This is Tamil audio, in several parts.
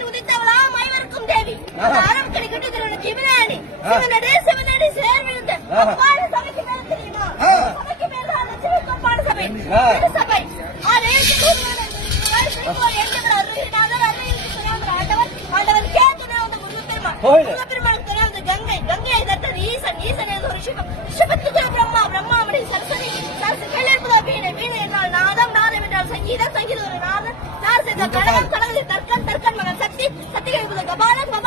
உதித்தவளாம் தேவி அறம் கிடைக்கிட்டு சிவனாணி சிவனடே அப்பாடு சபைக்கு மேல தெரியுமா சபைக்கு மேல லட்சுமி கோப்பாடு சபை அந்த கங்கை. கங்கையை தத்தது ஈசன். ஈசன் என்பது ஒரு சிவம். சிவத்துக்கு பிரம்மா. பிரம்மாவுடைய கையில் இருப்பதோ வீணை. வீணை என்றால் நாதம். நாதம் என்றால் சங்கீதம். சங்கீதம் ஒரு நாதம். நாதம் செய்த கடகம். கடவுளில் தர்க்கன். தர்க்கன் மகன் சக்தி. சக்தி கைப்பது கபாலம்.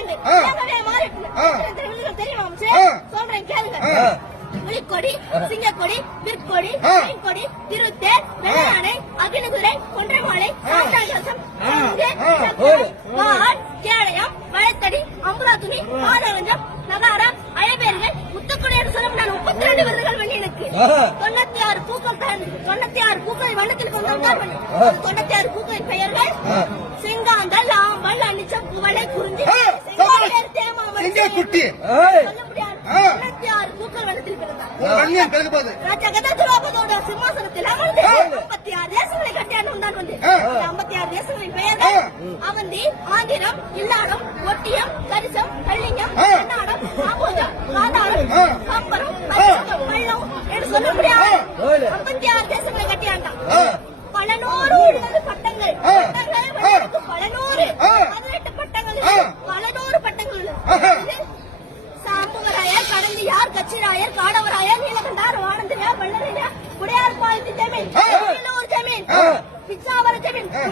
இருநூறு முப்பத்திரண்டு. ஆ. ஏகவே மாறிட்டு. தெரியுமா. சொல்றேன் கேளுங்க. புலிக்கொடி சிங்கக்கொடி விற்கொடி. கொடி திருத்தேர் கொன்றைமாலை கேடயம் நகாரம் சொல்லும் நான் முப்பத்தி ரெண்டு விருதுகள் பண்ணி எனக்கு. தொண்ணூத்தி ஆறு பூக்கள் தொண்ணூத்தி ஆறு பூக்களை வண்ணத்தில் கொண்டு வந்தார் பண்ணி ஆ. தொண்ணூத்தி ஆறு பூக்களின் பெயர்கள். செங்காந்தல் ஆம்பல் அனிச்சம் குவளை குறிஞ்சி ஆறு பிறந்தார் உன் கண்ணியம் கலக்க போகுது. ராஜகதத்துரோபதோட சிம்மாசனத்தில் அமர்ந்து ஆ. 56 தேசங்களை கட்டியாண்டு வந்தான் வந்து. ஆ. இந்த 56 தேசங்களின் பெயர்கள். அவந்தி, ஆந்திரம், இல்லாடம், ஒட்டியம், கரிசம், கள்ளிங்கம், ஆ. கர்நாடம், காம்போஜம், காந்தாரம், ஆ. கம்பரம், பரிசம், பள்ளம் என்று சொல்ல முடியாது. ஆ. 56 தேசங்களை கட்டியாண்டான். ஆ. பல நூறு பட்டங்கள் பல நூறு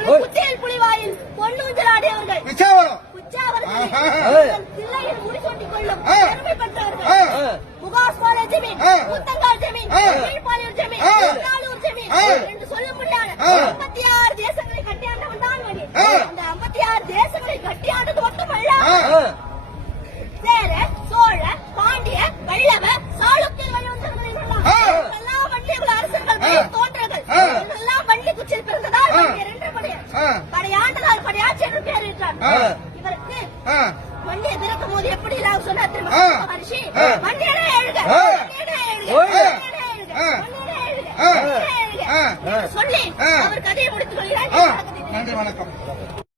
குத்தியல் புலிவாயில் பொன்னூஞ்சல் ஆடியவர்கள் பிச்சாவரம். தில்லையில் கொள்ளும் ஆ. பெருமை ஆ. பெற்றவர்கள் ஆ. முகாஸ்பால ஜமீன். முத்தங்கால் ஜமீன் ஆ. கீழ்ப்பாளையூர் ஜமீன் ஆ. நாளூர் ஜமீன் ஆ. என்று சொல்ல முடியாது படையாண்டதால் படையாட்சி என்று பெயரிட்டார். இவருக்கு ஆ. வண்டியை திறக்கும் போது எப்படி எல்லாம் சொன்னார் தெரியுமா? ஆ. மகரிஷி, ஆ. வண்டியடே எழுக, சொல்லி. அவர் கதையை முடித்துக் கொள்கிறார் நன்றி வணக்கம்